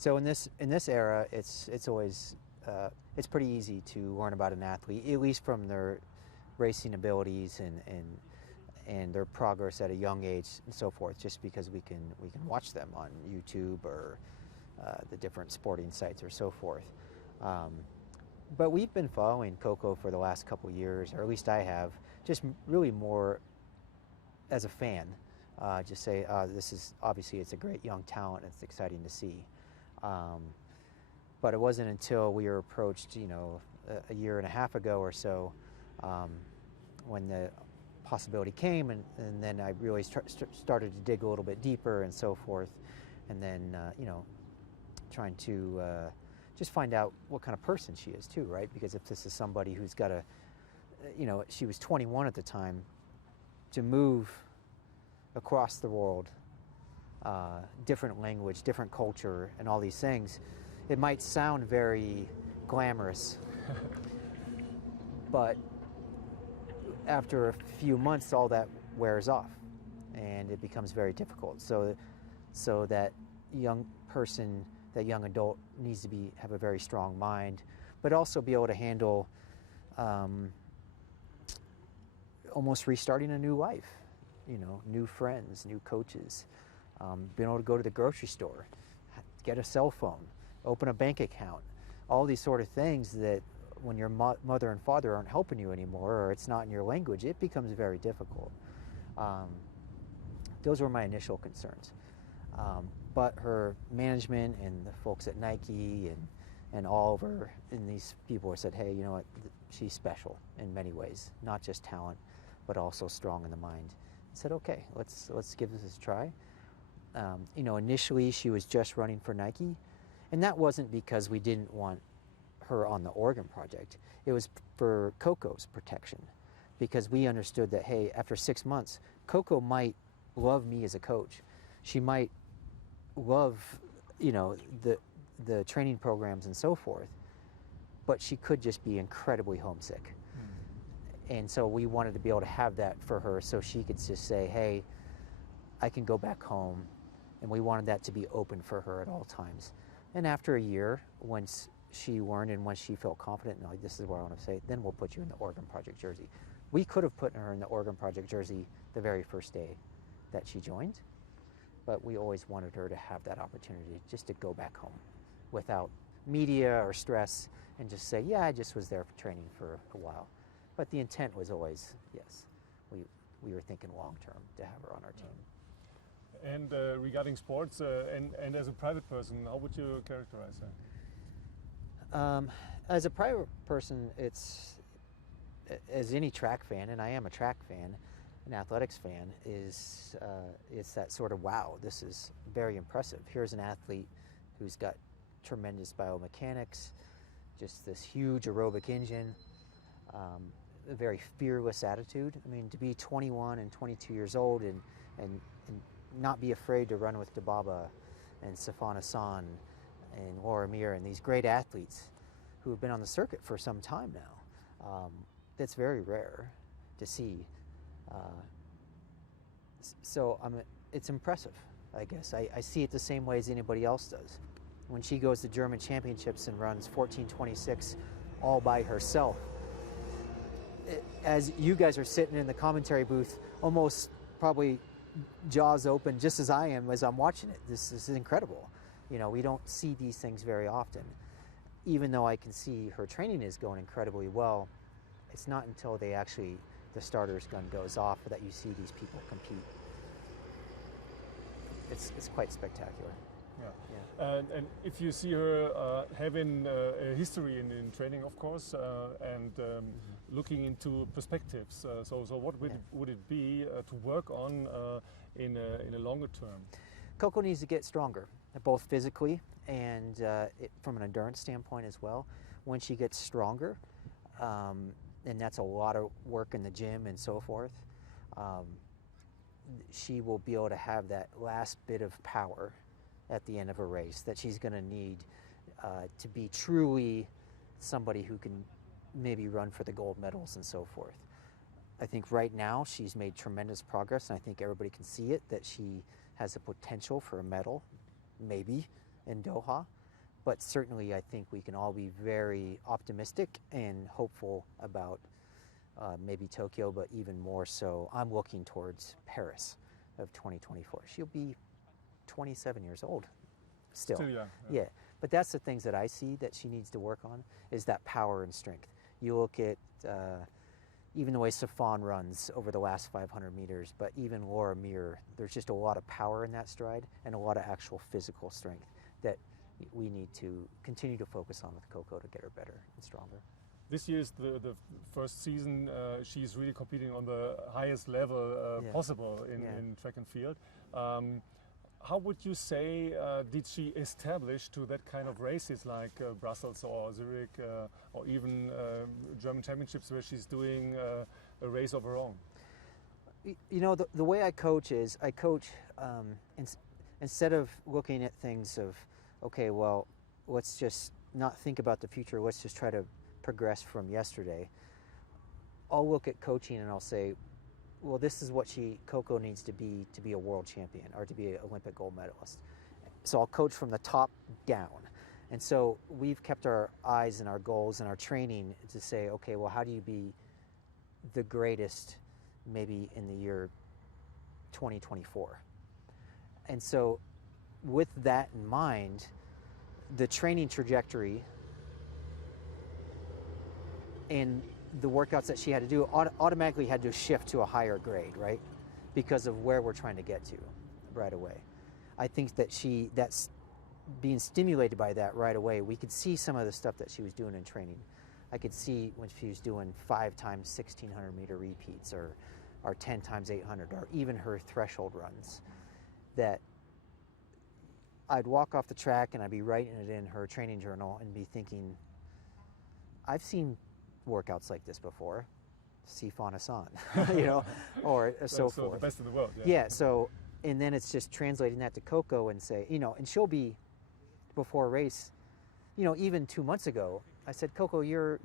So in this era, it's always it's pretty easy to learn about an athlete, at least from their racing abilities and their progress at a young age and so forth, just because we can watch them on YouTube or the different sporting sites or so forth. But we've been following Coco for the last couple of years, or at least I have, just really more as a fan. Just say, this is obviously it's a great young talent. It's exciting to see. But it wasn't until we were approached, a year and a half ago or so, when the possibility came, and then I really started to dig a little bit deeper and so forth, and then trying to just find out what kind of person she is too, right? Because if this is somebody who's got she was 21 at the time, to move across the world, different language, different culture, and all these things, it might sound very glamorous, but after a few months, all that wears off, and it becomes very difficult. So that young person, that young adult, needs to have a very strong mind, but also be able to handle almost restarting a new life. New friends, new coaches, being able to go to the grocery store, get a cell phone, open a bank account, all these sort of things that when your mother and father aren't helping you anymore, or it's not in your language, it becomes very difficult. Those were my initial concerns. But her management and the folks at Nike and Oliver and these people said, hey, you know what, she's special in many ways, not just talent, but also strong in the mind. I said, okay, let's give this a try. Initially she was just running for Nike, and that wasn't because we didn't want her on the Oregon project. It was for Coco's protection, because we understood that, hey, after 6 months, Coco might love me as a coach. She might love, the training programs and so forth, but she could just be incredibly homesick. And so we wanted to be able to have that for her, so she could just say, hey, I can go back home. And we wanted that to be open for her at all times. And after a year, once she learned and once she felt confident, no, this is what I want to say, then we'll put you in the Oregon Project jersey. We could have put her in the Oregon Project jersey the very first day that she joined, but we always wanted her to have that opportunity just to go back home without media or stress and just say, yeah, I just was there for training for a while. But the intent was always, yes, we were thinking long term to have her on our team. And regarding sports and as a private person, how would you characterize that? As a private person, it's, as any track fan, and I am a track fan, an athletics fan, it's that sort of, wow, this is very impressive. Here's an athlete who's got tremendous biomechanics, just this huge aerobic engine, a very fearless attitude. I mean, to be 21 and 22 years old and not be afraid to run with Dababa and Safan Hassan and Laura Mir and these great athletes who have been on the circuit for some time now. That's very rare to see. So it's impressive, I guess. I see it the same way as anybody else does. When she goes to German championships and runs 14:26 all by herself, as you guys are sitting in the commentary booth, almost probably jaws open, just as I am as I'm watching it. This is incredible. We don't see these things very often. Even though I can see her training is going incredibly well, it's not until the starter's gun goes off that you see these people compete. It's quite spectacular. Yeah. And if you see her having a history in training, of course, and looking into perspectives, so what would it be to work on in a longer term? Coco needs to get stronger, both physically and from an endurance standpoint as well. When she gets stronger, and that's a lot of work in the gym and so forth, she will be able to have that last bit of power at the end of a race that she's going to need to be truly somebody who can maybe run for the gold medals and so forth. I think right now she's made tremendous progress, and I think everybody can see it, that she has a potential for a medal, maybe, in Doha. But certainly I think we can all be very optimistic and hopeful about maybe Tokyo, but even more so, I'm looking towards Paris of 2024. She'll be 27 years old still. Still young. Yeah, but that's the things that I see that she needs to work on, is that power and strength. You look at even the way Safon runs over the last 500 meters, but even Laura Muir, there's just a lot of power in that stride and a lot of actual physical strength that we need to continue to focus on with Coco to get her better and stronger. This year is the first season she's really competing on the highest level possible in track and field. How would you say did she establish to that kind of races like Brussels or Zurich or even German championships where she's doing a race of her own? You know, the way I coach is I coach instead of looking at things of, okay, well, let's just not think about the future, let's just try to progress from yesterday. I'll look at coaching and I'll say, well, this is what Coco needs to be a world champion or to be an Olympic gold medalist. So I'll coach from the top down. And so we've kept our eyes and our goals and our training to say, okay, well, how do you be the greatest maybe in the year 2024? And so with that in mind, the training trajectory and the workouts that she had to do automatically had to shift to a higher grade, right? Because of where we're trying to get to right away. I think that that's being stimulated by that right away. We could see some of the stuff that she was doing in training. I could see when she was doing 5 times 1600 meter repeats or 10 times 800 or even her threshold runs, that I'd walk off the track and I'd be writing it in her training journal and be thinking, I've seen workouts like this before, Sifon Hassan, you know, or so forth. The best in the world. Yeah. So, and then it's just translating that to Coco and say, you know, and she'll be before a race, you know, even 2 months ago, I said, Coco, you're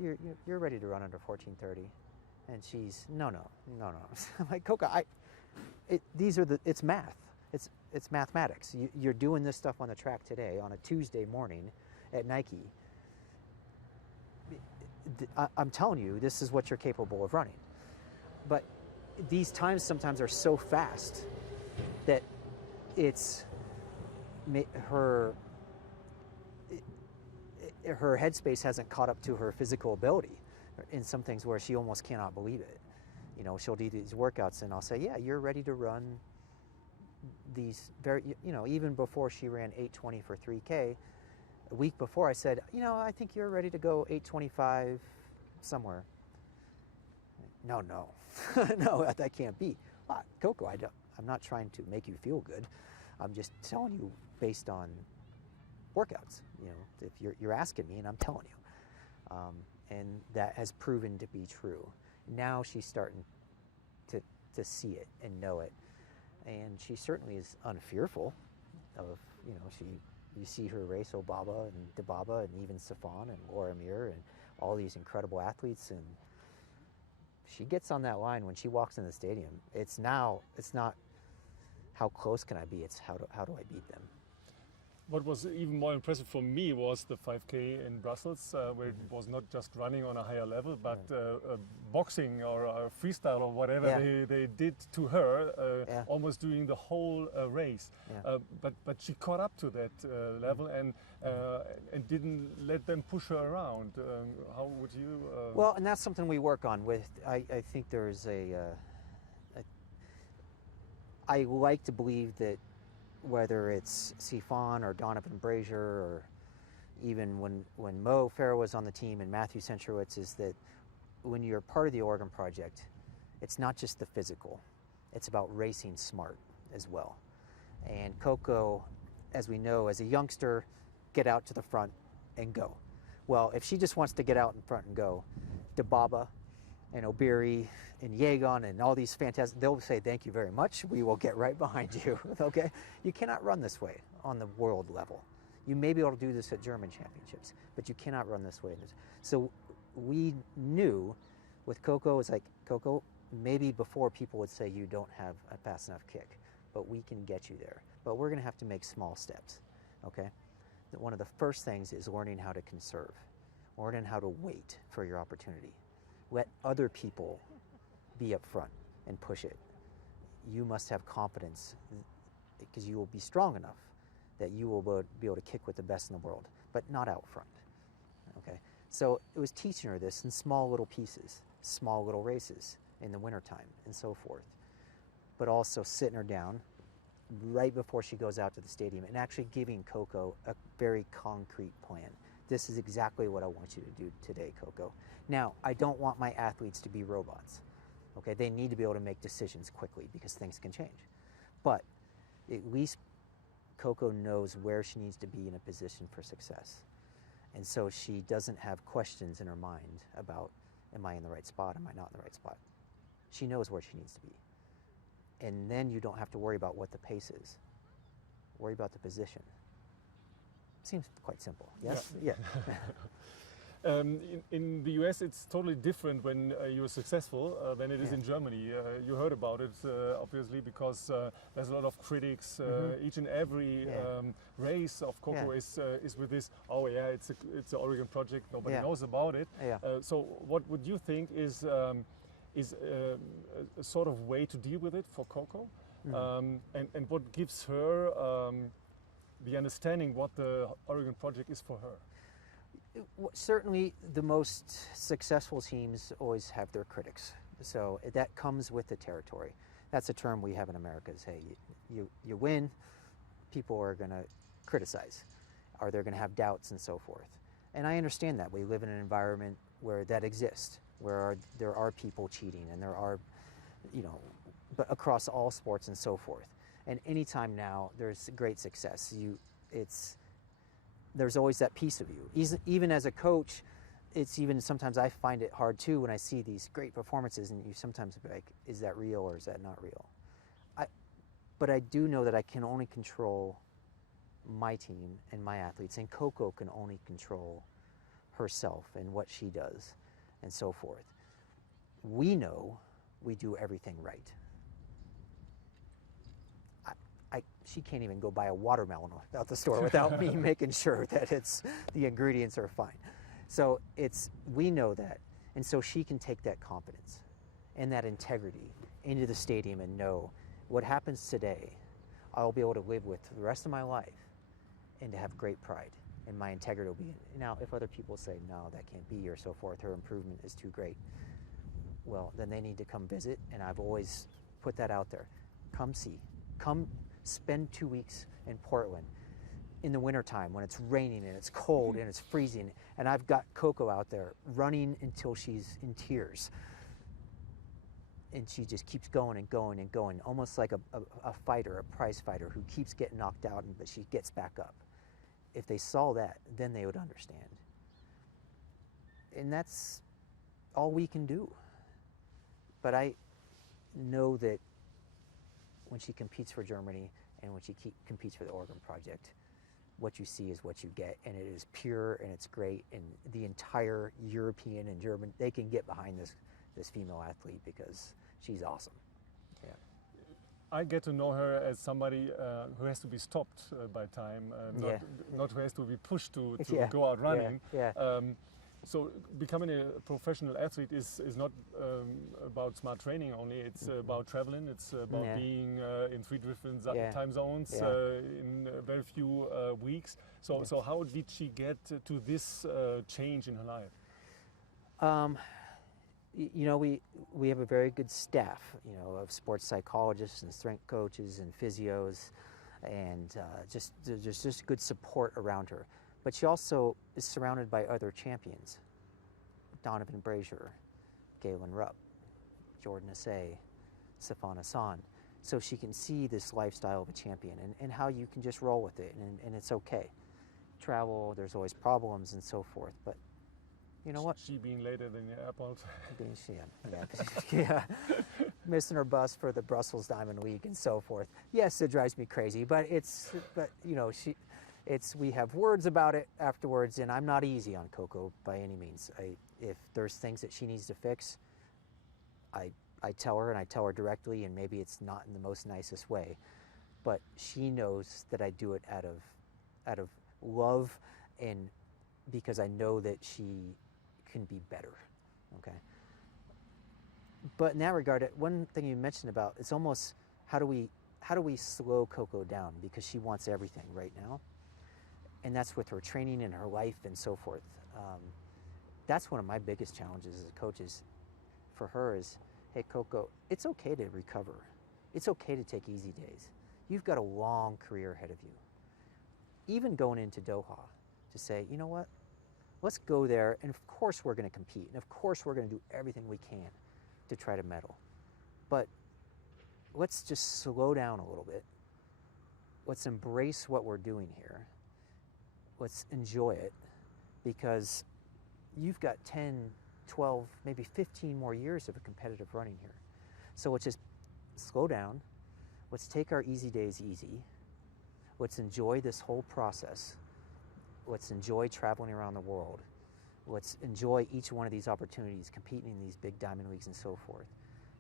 ready to run under 14:30, and she's no. I'm like, Coco, it's math. It's mathematics. You're doing this stuff on the track today on a Tuesday morning at Nike. I'm telling you, this is what you're capable of running. But these times sometimes are so fast that it's her headspace hasn't caught up to her physical ability in some things where she almost cannot believe it. You know, she'll do these workouts and I'll say, yeah, you're ready to run these very, you know, even before she ran 8:20 for 3K, a week before I said, you know, I think you're ready to go 8:25 somewhere. No, no, that can't be. Well, Coco, I'm not trying to make you feel good. I'm just telling you based on workouts. You know, if you're asking me and I'm telling you, and that has proven to be true. Now she's starting to see it and know it, and she certainly is unfearful of, you know, you see her race Obaba and Dibaba and even Safon and Laura Muir and all these incredible athletes, and she gets on that line when she walks in the stadium. It's not how close can I be, it's how do I beat them. What was even more impressive for me was the 5K in Brussels, where it was not just running on a higher level, but boxing or freestyle or whatever they did to her, almost doing the whole race. Yeah. But she caught up to that level and didn't let them push her around. How would you? Well, and that's something we work on with. I think there's I like to believe that whether it's Sifon or Donovan Brazier or even when Mo Farah was on the team and Matthew Centrowitz, is that when you're part of the Oregon Project, it's not just the physical, it's about racing smart as well. And Coco, as we know, as a youngster, get out to the front and go. Well, if she just wants to get out in front and go, Dibaba and Obiri and Yegon and all these fantastic, they'll say, thank you very much, we will get right behind you, okay? You cannot run this way on the world level. You may be able to do this at German championships, but you cannot run this way. So we knew with Coco, it's like, Coco, maybe before people would say you don't have a fast enough kick, but we can get you there. But we're gonna have to make small steps, okay? one of the first things is learning how to conserve, learning how to wait for your opportunity. Let other people be up front and push it. You must have confidence because you will be strong enough that you will be able to kick with the best in the world, but not out front. Okay, so it was teaching her this in small little pieces, small little races in the wintertime and so forth, but also sitting her down right before she goes out to the stadium and actually giving Coco a very concrete plan. This is exactly what I want you to do today, Coco. Now, I don't want my athletes to be robots. Okay, they need to be able to make decisions quickly because things can change. But at least Coco knows where she needs to be in a position for success. And so she doesn't have questions in her mind about, am I in the right spot? Am I not in the right spot? She knows where she needs to be. And then you don't have to worry about what the pace is. Worry about the position. Seems quite simple, yes? Yeah. In the US, it's totally different when you're successful than it is in Germany. You heard about it, obviously, because there's a lot of critics. Each and every race of Coco is with this, oh yeah, it's an Oregon project, nobody knows about it. So what would you think is a sort of way to deal with it for Coco? And what gives her the understanding what the Oregon project is for her? Certainly the most successful teams always have their critics. So that comes with the territory. That's a term we have in America is, hey, you win, people are going to criticize, or they're going to have doubts and so forth. And I understand that. We live in an environment where that exists, where there are people cheating and there are, but across all sports and so forth. And anytime now there's great success, there's always that piece of you. Even as a coach, it's even sometimes I find it hard too when I see these great performances and you sometimes be like, is that real or is that not real? But I do know that I can only control my team and my athletes, and Coco can only control herself and what she does and so forth. We know we do everything right. She can't even go buy a watermelon out the store without me making sure that the ingredients are fine. So we know that, and so she can take that confidence and that integrity into the stadium and know what happens today, I'll be able to live with for the rest of my life and to have great pride, and my integrity will be in. Now, if other people say, no, that can't be or so forth, her improvement is too great, well, then they need to come visit, and I've always put that out there. Come see. Come spend 2 weeks in Portland in the wintertime when it's raining and it's cold and it's freezing, and I've got Coco out there running until she's in tears. And she just keeps going and going and going, almost like a fighter, a prize fighter who keeps getting knocked out, but she gets back up. If they saw that, then they would understand. And that's all we can do. But I know that when she competes for Germany and when she competes for the Oregon Project, what you see is what you get, and it is pure and it's great, and the entire European and German, they can get behind this female athlete because she's awesome. Yeah. I get to know her as somebody who has to be stopped by time, not who has to be pushed to go out running. So becoming a professional athlete is not about smart training only. It's about traveling. It's about being in 3 different time zones in very few weeks. So how did she get to this change in her life? We have a very good staff, of sports psychologists and strength coaches and physios, and there's just good support around her. But she also is surrounded by other champions. Donovan Brazier, Galen Rupp, Jordan Assay, Sifan Hassan. So she can see this lifestyle of a champion and how you can just roll with it, and it's okay. Travel, there's always problems and so forth, but you know what? She being later than the airport. Missing her bus for the Brussels Diamond League and so forth. Yes, it drives me crazy, but we have words about it afterwards, and I'm not easy on Coco by any means. If there's things that she needs to fix, I tell her, and I tell her directly, and maybe it's not in the most nicest way, but she knows that I do it out of love, and because I know that she can be better. Okay. But in that regard, one thing you mentioned about, it's almost how do we slow Coco down, because she wants everything right now, and that's with her training and her life and so forth. That's one of my biggest challenges as a coach is for her is, hey Coco, it's okay to recover. It's okay to take easy days. You've got a long career ahead of you. Even going into Doha, to say, you know what, let's go there, and of course we're going to compete, and of course we're going to do everything we can to try to medal. But let's just slow down a little bit. Let's embrace what we're doing here. Let's enjoy it, because you've got 10, 12, maybe 15 more years of a competitive running here. So let's just slow down. Let's take our easy days easy. Let's enjoy this whole process. Let's enjoy traveling around the world. Let's enjoy each one of these opportunities, competing in these big diamond leagues and so forth,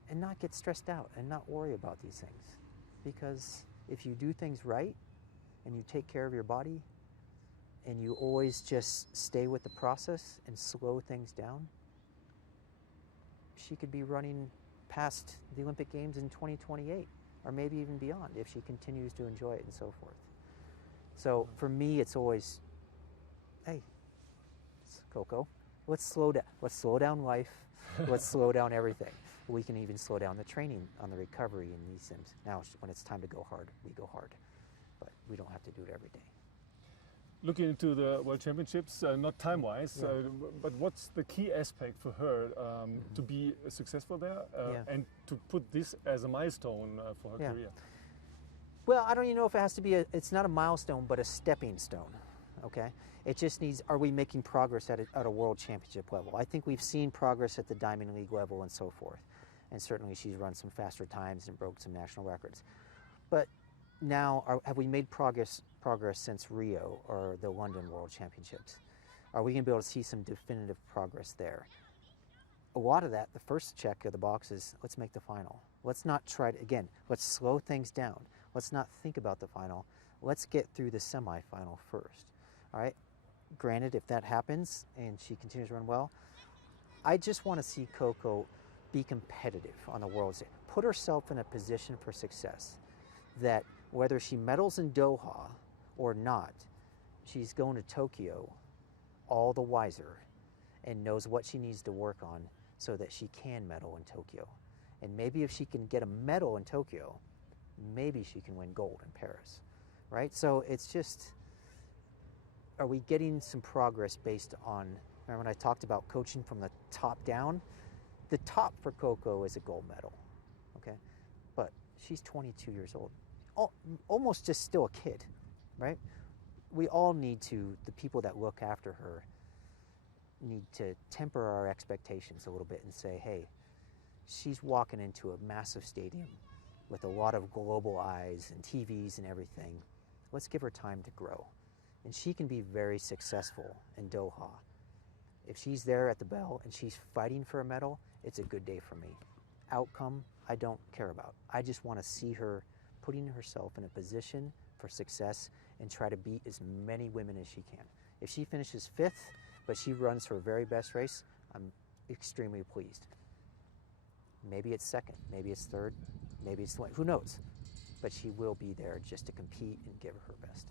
and not get stressed out and not worry about these things. Because if you do things right and you take care of your body and you always just stay with the process and slow things down, she could be running past the Olympic Games in 2028, or maybe even beyond, if she continues to enjoy it and so forth. So for me, it's always, hey, Coco, let's slow down. Let's slow down life. Let's slow down everything. We can even slow down the training on the recovery in these sims. Now, when it's time to go hard, we go hard. But we don't have to do it every day. Looking into the World Championships, not time-wise, but what's the key aspect for her to be successful there and to put this as a milestone for her career? Well, I don't even know if it has to be it's not a milestone, but a stepping stone, okay? It just needs, are we making progress at a world championship level? I think we've seen progress at the Diamond League level and so forth. And certainly she's run some faster times and broke some national records. But now, have we made progress since Rio or the London World Championships? Are we going to be able to see some definitive progress there? A lot of that, the first check of the box is, let's make the final. Let's not try to, again, let's slow things down. Let's not think about the final. Let's get through the semifinal first, all right? Granted, if that happens and she continues to run well, I just want to see Coco be competitive on the world stage. Put herself in a position for success that whether she medals in Doha or not, she's going to Tokyo all the wiser and knows what she needs to work on so that she can medal in Tokyo. And maybe if she can get a medal in Tokyo, maybe she can win gold in Paris, right? So it's just, are we getting some progress based on, remember when I talked about coaching from the top down? The top for Coco is a gold medal, okay? But she's 22 years old, almost just still a kid, right? We all need to, the people that look after her, need to temper our expectations a little bit and say, hey, she's walking into a massive stadium with a lot of global eyes and TVs and everything. Let's give her time to grow. And she can be very successful in Doha. If she's there at the bell and she's fighting for a medal, it's a good day for me. Outcome, I don't care about. I just want to see her putting herself in a position for success and try to beat as many women as she can. If she finishes 5th, but she runs her very best race, I'm extremely pleased. Maybe it's 2nd, maybe it's 3rd, maybe it's 20th, who knows? But she will be there just to compete and give her best.